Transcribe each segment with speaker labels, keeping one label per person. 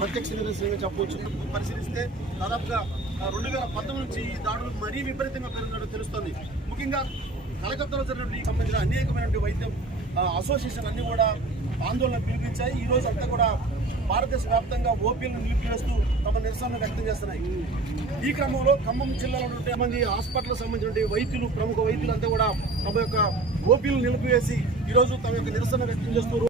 Speaker 1: ప్రత్యక్ష నిదర్శనంగా చెప్పవచ్చు పరిశీలిస్తే దాదాపుగా రెండు వేల పంతొమ్మిది నుంచి ఈ దాడులు మరీ విపరీతంగా పెరిగినట్టు తెలుస్తుంది. ముఖ్యంగా కలకత్తాలో జరిగిన ఈ సంబంధించిన అనేకమైనటువంటి వైద్యం అసోసియేషన్ అన్ని కూడా ఆందోళన పిలిపించాయి. ఈ రోజు అంతా కూడా భారతదేశ వ్యాప్తంగా ఓపీలను నిలిపివేస్తూ తమ నిరసన వ్యక్తం చేస్తున్నాయి. ఈ క్రమంలో ఖమ్మం జిల్లాలో ఉన్నటువంటి మంది హాస్పిటల్ సంబంధించిన వైద్యులు ప్రముఖ వైద్యులు అంతా కూడా తమ యొక్క ఓపీలను నిలిపివేసి ఈ రోజు తమ యొక్క నిరసన వ్యక్తం చేస్తూ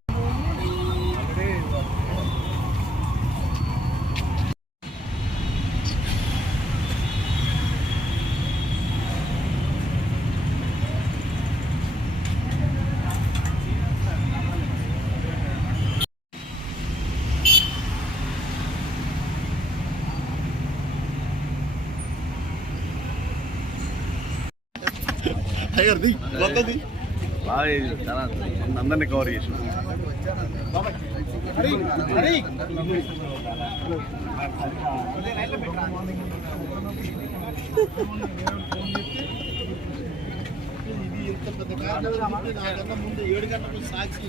Speaker 1: టైగర్ది కొత్తది.
Speaker 2: బాగా చాలా అందరినీ కవర్ చేసాడు
Speaker 1: హరి హరి ఇది ఇంత పెద్ద కారణం నాకన్నా ముందు ఏడు గంటలకు సాక్షి.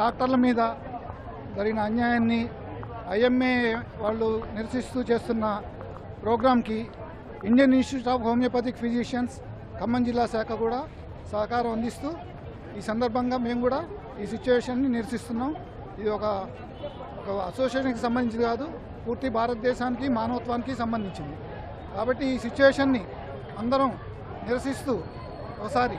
Speaker 3: డాక్టర్ల మీద జరిగిన అన్యాయాన్ని ఐఎంఏ వాళ్ళు నిరసిస్తూ చేస్తున్న ప్రోగ్రాంకి Indian Institute of Homoeopathic Physicians Khammam జిల్లా శాఖ కూడా సహకారం అందిస్తూ ఈ సందర్భంగా మేము కూడా ఈ సిచ్యువేషన్ని నిరసిస్తున్నాం. ఇది ఒక ఒక అసోసియేషన్కి సంబంధించింది కాదు పూర్తి భారతదేశానికి మానవత్వానికి సంబంధించింది. కాబట్టి ఈ సిచ్యువేషన్ని అందరం నిరసిస్తూ ఒకసారి